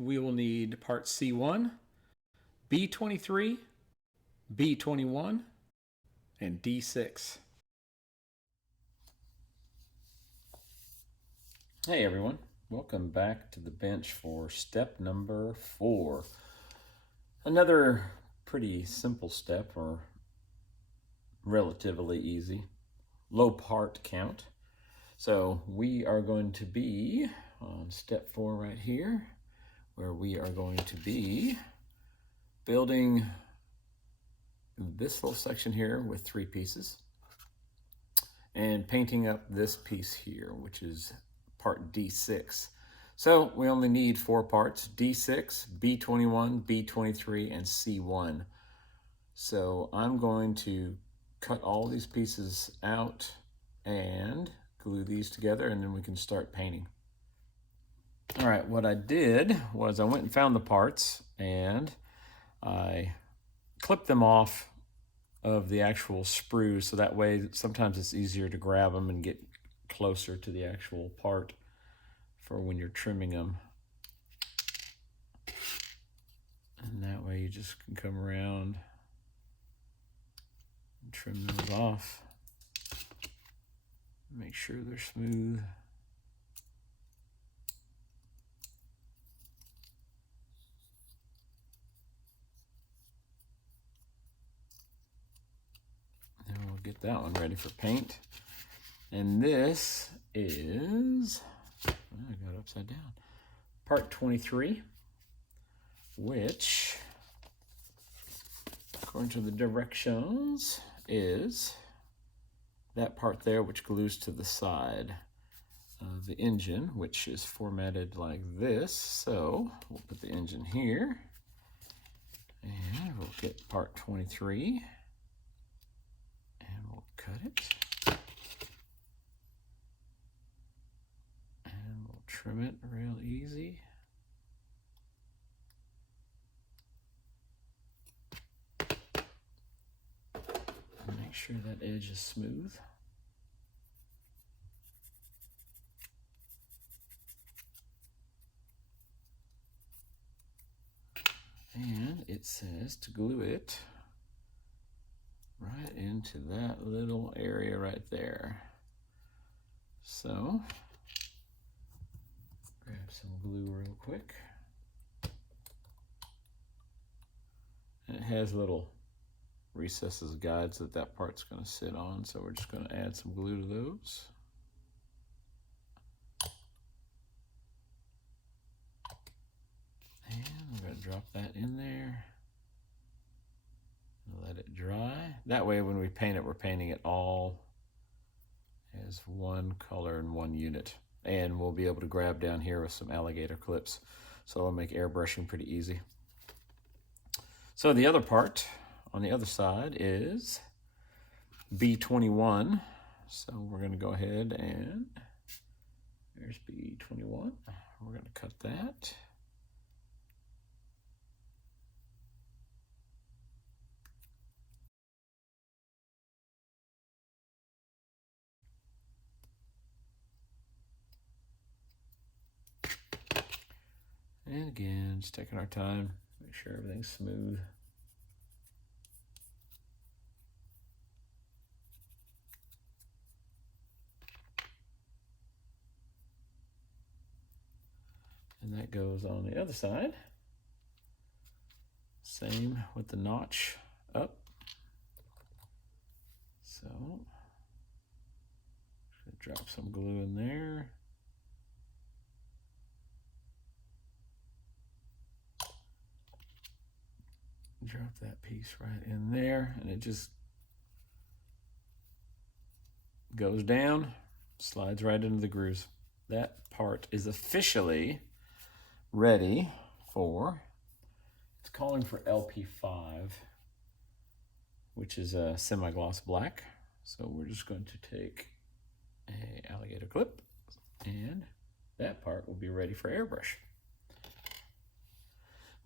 we will need part C1, B23, B21, and D6. Hey everyone, welcome back to the bench for step number 4. Another pretty simple step, or relatively easy, low part count. So we are going to be on step 4 right here, where we are going to be building this little section here with 3 pieces and painting up this piece here, which is part D6. So we only need 4 parts: D6, B21, B23, and C1. So I'm going to cut all these pieces out and glue these together, and then we can start painting. All right, what I did was I went and found the parts and I clipped them off of the actual sprue, so that way sometimes it's easier to grab them and get closer to the actual part for when you're trimming them. And that way you just can come around and trim those off. Make sure they're smooth. Then we'll get that one ready for paint. And this is, I got it upside down, part 23, which, according to the directions, is that part there, which glues to the side of the engine, which is formatted like this. So we'll put the engine here, and we'll get part 23, and we'll cut it. And we'll trim it real easy. Make sure that edge is smooth. And it says to glue it right into that little area right there. So, grab some glue real quick. And it has little recesses guides that part's going to sit on, so we're just going to add some glue to those. And I'm going to drop that in there and let it dry. That way when we paint it, we're painting it all as one color and one unit. And we'll be able to grab down here with some alligator clips, so it'll make airbrushing pretty easy. So the other part on the other side is B21. So we're going to go ahead and there's B21. We're going to cut that. And again, just taking our time, make sure everything's smooth. And that goes on the other side. Same with the notch up. So, drop some glue in there. Drop that piece right in there, and it just goes down, slides right into the grooves. That part is officially ready for, it's calling for LP5, which is a semi-gloss black. So we're just going to take a alligator clip, and that part will be ready for airbrush.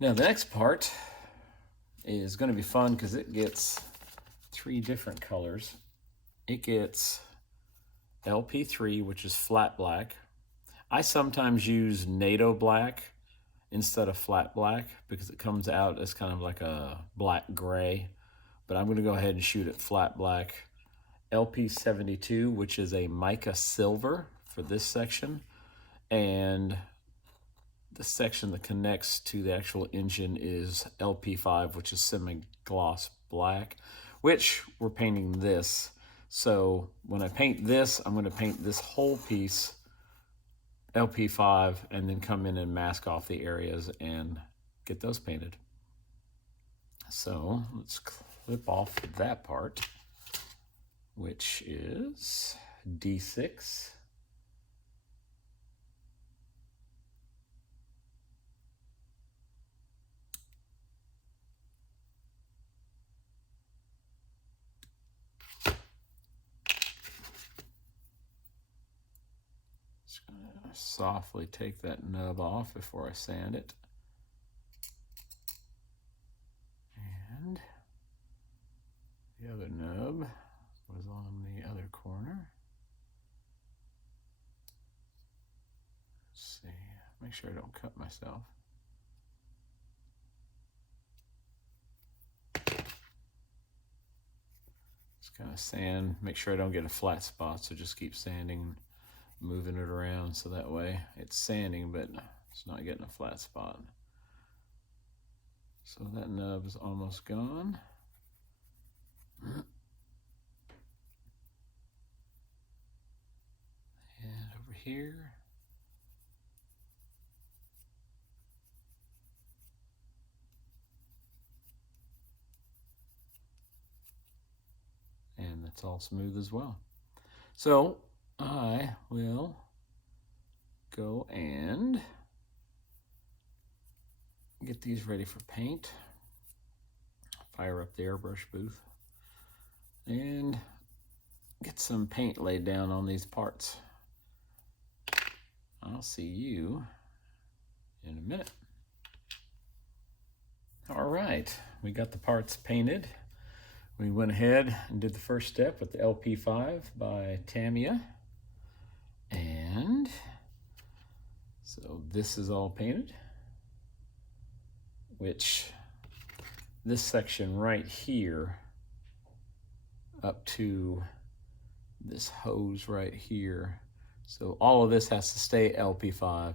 Now the next part is going to be fun because it gets 3 different colors. It gets LP3, which is flat black. I sometimes use NATO black instead of flat black because it comes out as kind of like a black gray. But I'm going to go ahead and shoot it flat black. LP72, which is a mica silver for this section, and the section that connects to the actual engine is LP5, which is semi-gloss black, which we're painting this. So when I paint this, I'm going to paint this whole piece LP5 and then come in and mask off the areas and get those painted. So let's clip off that part, which is D6. Just gonna softly take that nub off before I sand it. And the other nub was on the other corner. Let's see, make sure I don't cut myself. Just kind of sand, make sure I don't get a flat spot, so just keep sanding, moving it around so that way it's sanding, but it's not getting a flat spot. So that nub is almost gone. And over here. And that's all smooth as well. So I will go and get these ready for paint. Fire up the airbrush booth and get some paint laid down on these parts. I'll see you in a minute. All right, we got the parts painted. We went ahead and did the first step with the LP5 by Tamiya. And so this is all painted, which this section right here up to this hose right here. So all of this has to stay LP5.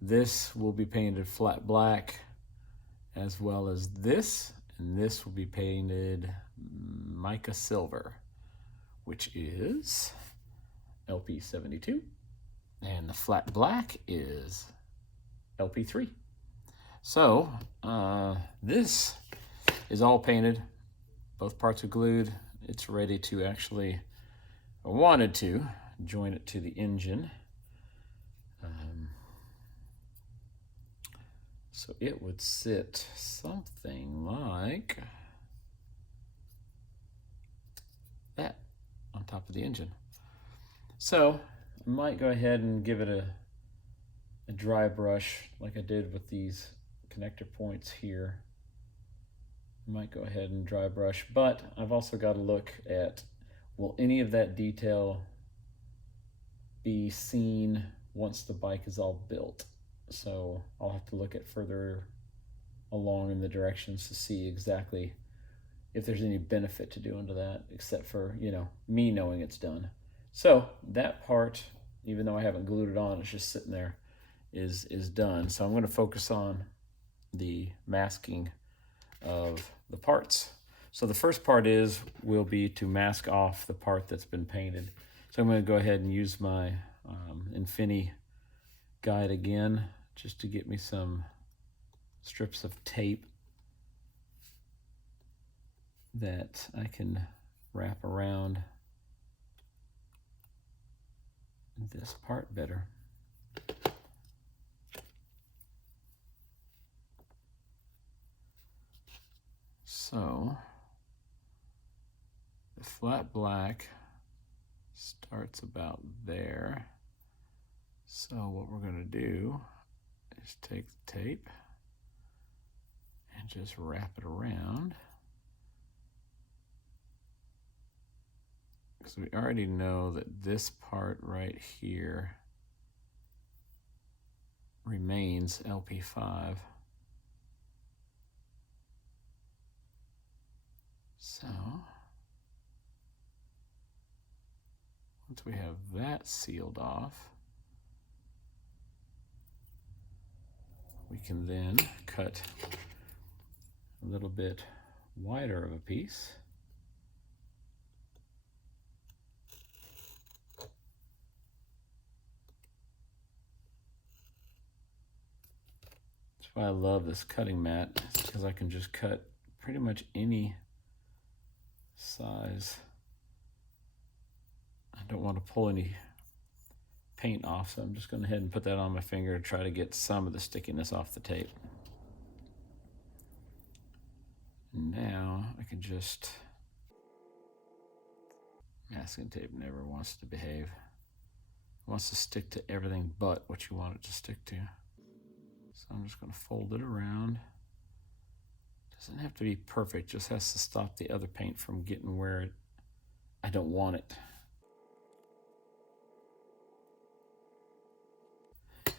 This will be painted flat black, as well as this, and this will be painted mica silver, which is LP72, and the flat black is LP3. So this is all painted, both parts are glued. It's ready to actually, I wanted to join it to the engine. So it would sit something like that on top of the engine. So I might go ahead and give it a dry brush like I did with these connector points here. I might go ahead and dry brush, but I've also got to look at, will any of that detail be seen once the bike is all built? So I'll have to look at further along in the directions to see exactly if there's any benefit to doing to that, except for, you know, me knowing it's done. So that part, even though I haven't glued it on, it's just sitting there, is done. So I'm going to focus on the masking of the parts. So the first part will be to mask off the part that's been painted. So I'm going to go ahead and use my Infini guide again, just to get me some strips of tape that I can wrap around this part better. So the flat black starts about there. So what we're going to do is take the tape and just wrap it around, because we already know that this part right here remains LP5. So once we have that sealed off, we can then cut a little bit wider of a piece. That's why I love this cutting mat, because I can just cut pretty much any size. I don't want to pull any paint off, so I'm just going to go ahead and put that on my finger to try to get some of the stickiness off the tape. Now I can just, masking tape never wants to behave. It wants to stick to everything but what you want it to stick to. So I'm just going to fold it around. Doesn't have to be perfect, just has to stop the other paint from getting where I don't want it.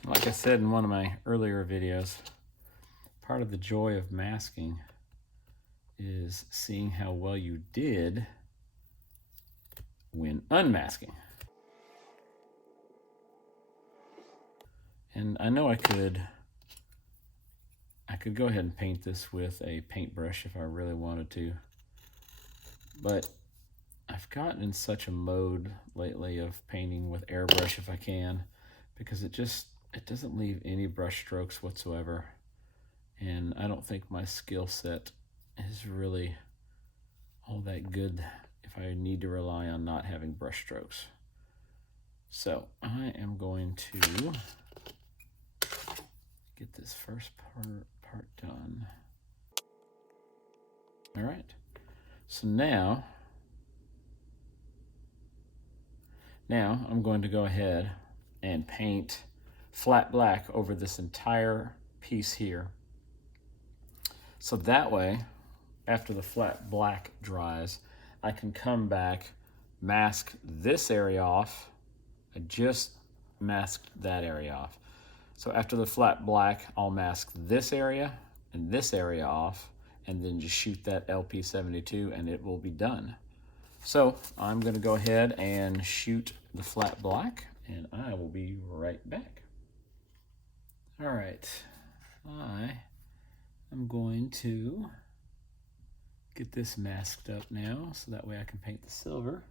Like I said in one of my earlier videos, part of the joy of masking is seeing how well you did when unmasking. And I know I could go ahead and paint this with a paintbrush if I really wanted to, but I've gotten in such a mode lately of painting with airbrush if I can, because it doesn't leave any brush strokes whatsoever, and I don't think my skill set is really all that good if I need to rely on not having brush strokes. So I am going to get this first part done. All right, so now I'm going to go ahead and paint flat black over this entire piece here. So that way, after the flat black dries, I can come back, mask this area off. I just masked that area off. So after the flat black, I'll mask this area and this area off, and then just shoot that LP72 and it will be done. So I'm gonna go ahead and shoot the flat black, and I will be right back. All right, I am going to get this masked up now, so that way I can paint the silver.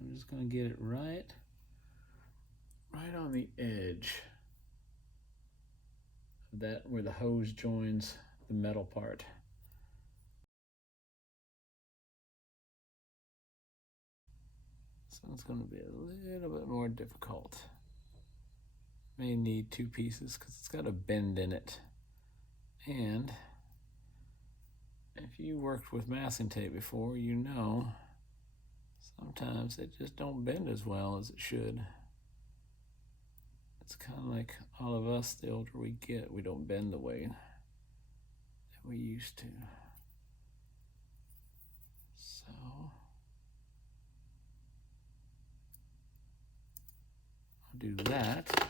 I'm just going to get it right on the edge of that, where the hose joins the metal part. So it's going to be a little bit more difficult. May need two pieces because it's got a bend in it. And if you worked with masking tape before, you know sometimes it just don't bend as well as it should. It's kind of like all of us, the older we get, we don't bend the way that we used to. So I'll do that,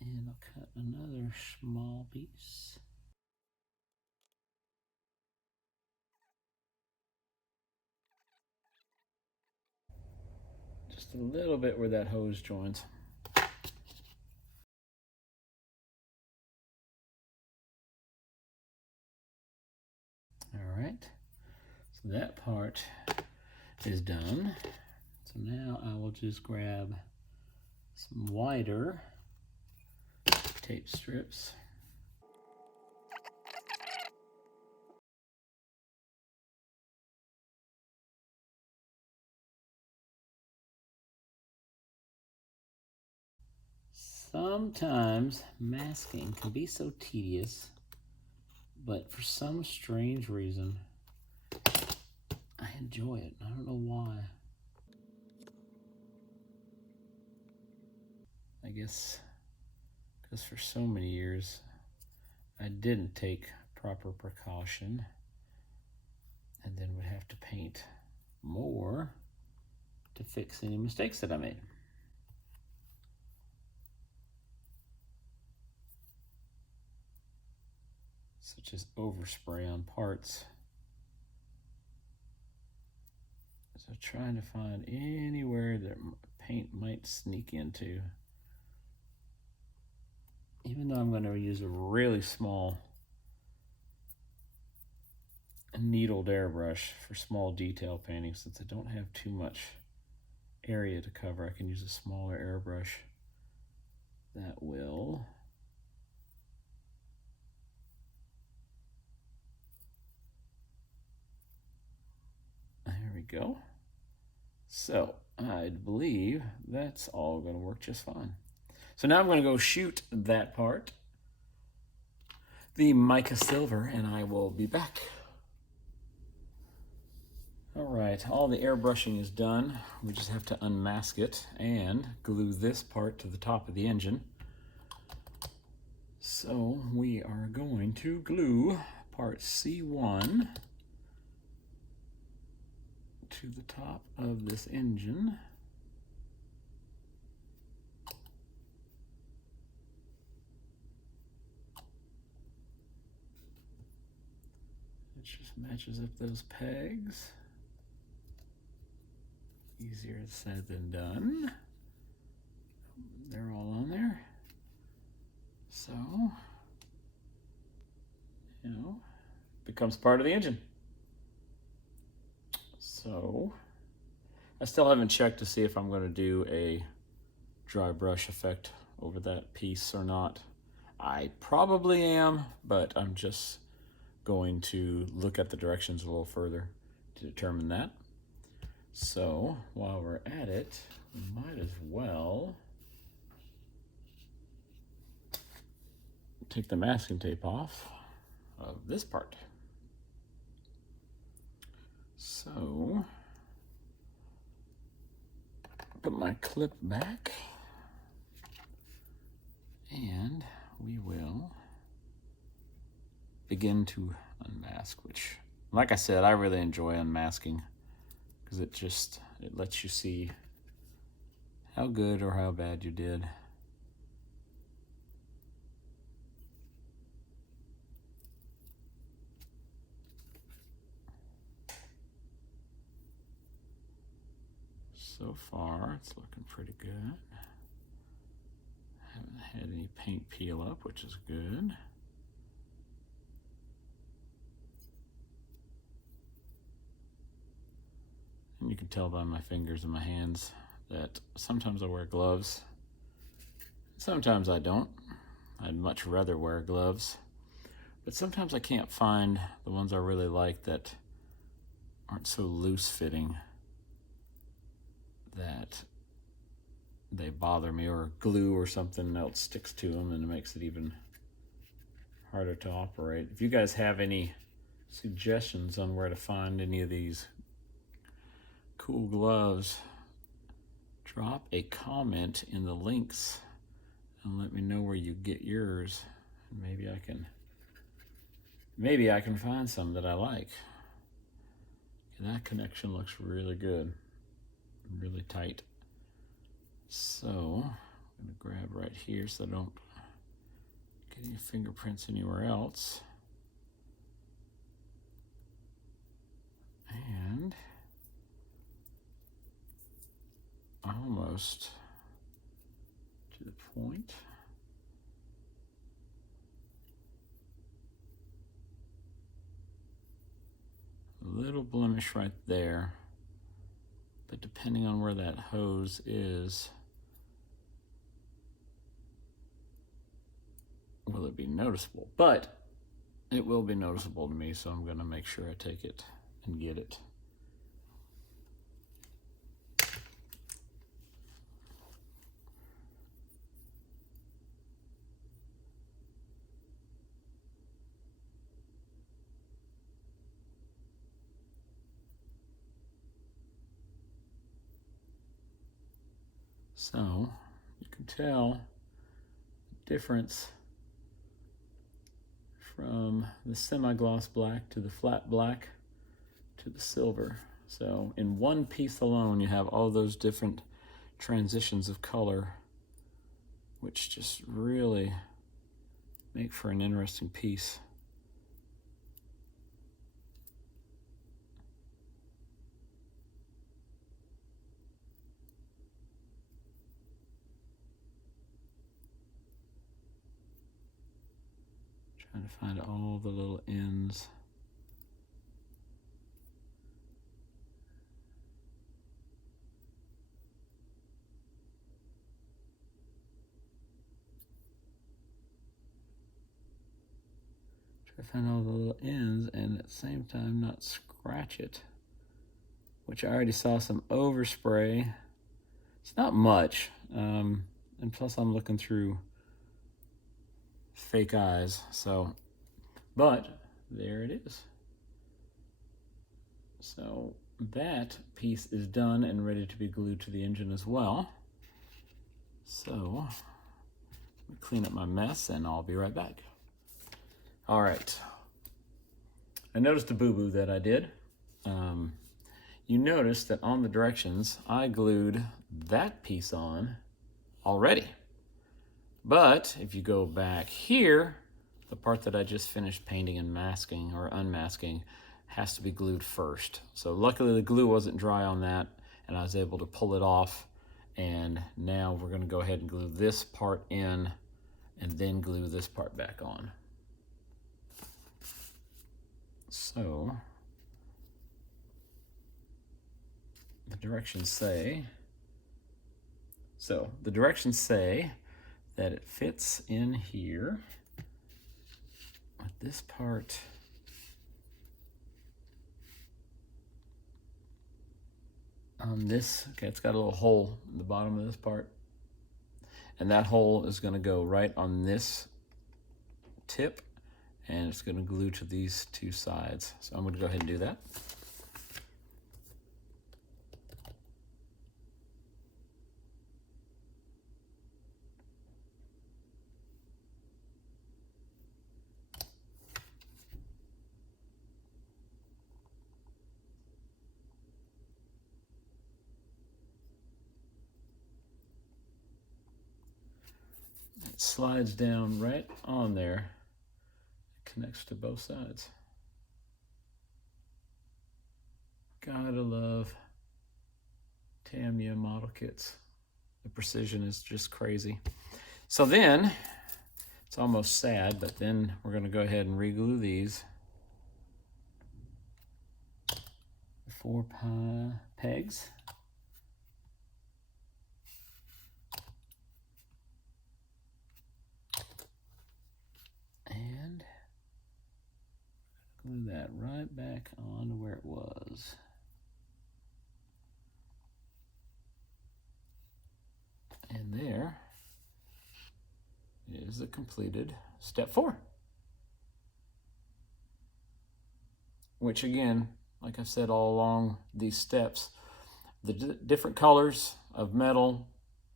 and I'll cut another small piece. Just a little bit where that hose joins. All right, so that part is done. So now I will just grab some wider tape strips. Sometimes masking can be so tedious, but for some strange reason, I enjoy it. I don't know why. I guess because for so many years, I didn't take proper precaution, and then would have to paint more to fix any mistakes that I made. Such as overspray on parts. So trying to find anywhere that paint might sneak into. Even though I'm going to use a really small needled airbrush for small detail painting, since I don't have too much area to cover, I can use a smaller airbrush that will there we go. So I believe that's all going to work just fine. So now I'm going to go shoot that part, the mica silver, and I will be back. All right, all the airbrushing is done. We just have to unmask it and glue this part to the top of the engine. So we are going to glue part C1 to the top of this engine. It just matches up those pegs. Easier said than done. They're all on there. So, you know, becomes part of the engine. So, I still haven't checked to see if I'm going to do a dry brush effect over that piece or not. I probably am, but I'm just going to look at the directions a little further to determine that. So while we're at it, we might as well take the masking tape off of this part. So put my clip back and we will begin to unmask, which, like I said, I really enjoy unmasking because it lets you see how good or how bad you did. So far, it's looking pretty good. Haven't had any paint peel up, which is good. And you can tell by my fingers and my hands that sometimes I wear gloves. Sometimes I don't. I'd much rather wear gloves. But sometimes I can't find the ones I really like that aren't so loose fitting that they bother me, or glue or something else sticks to them and it makes it even harder to operate. If you guys have any suggestions on where to find any of these cool gloves, drop a comment in the links and let me know where you get yours. And maybe I can find some that I like. That connection looks really good, really tight. So I'm gonna grab right here so I don't get any fingerprints anywhere else. And almost to the point. A little blemish right there, but depending on where that hose is, will it be noticeable? But it will be noticeable to me, so I'm gonna make sure I take it and get it. So you can tell the difference from the semi-gloss black to the flat black to the silver. So in one piece alone, you have all those different transitions of color, which just really make for an interesting piece. Trying to find all the little ends. Try to find all the little ends and at the same time not scratch it, which I already saw some overspray. It's not much, and plus I'm looking through fake eyes, so, but there it is. So that piece is done and ready to be glued to the engine as well. So let me clean up my mess and I'll be right back. All right, I noticed a boo-boo that I did. You notice that on the directions, I glued that piece on already. But if you go back here, the part that I just finished painting and masking or unmasking has to be glued first. So luckily the glue wasn't dry on that and I was able to pull it off. And now we're gonna go ahead and glue this part in and then glue this part back on. So the directions say that it fits in here with this part on this. Okay, it's got a little hole in the bottom of this part, and that hole is going to go right on this tip, and it's going to glue to these two sides. So I'm going to go ahead and do that. It slides down right on there, connects to both sides. Gotta love Tamiya model kits. The precision is just crazy. So then, it's almost sad, but then we're gonna go ahead and re-glue these. 4 pegs. And glue that right back on to where it was. And there is the completed step 4. Which again, like I've said all along these steps, the different colors of metal,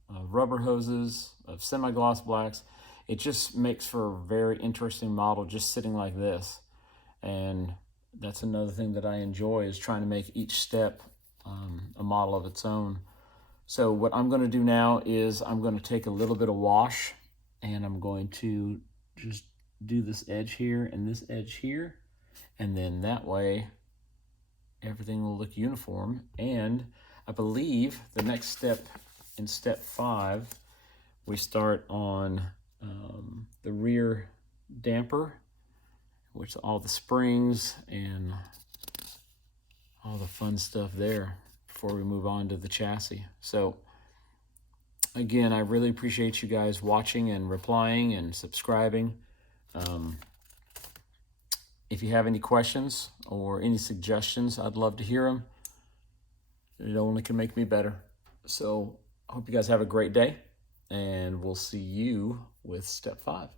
of rubber hoses, of semi-gloss blacks, it just makes for a very interesting model just sitting like this. And that's another thing that I enjoy, is trying to make each step a model of its own. So what I'm going to do now is I'm going to take a little bit of wash and I'm going to just do this edge here and this edge here. And then that way everything will look uniform. And I believe the next step, in step 5, we start on the rear damper, which all the springs and all the fun stuff there before we move on to the chassis. So again, I really appreciate you guys watching and replying and subscribing. If you have any questions or any suggestions, I'd love to hear them. It only can make me better. So I hope you guys have a great day, and we'll see you with step 5.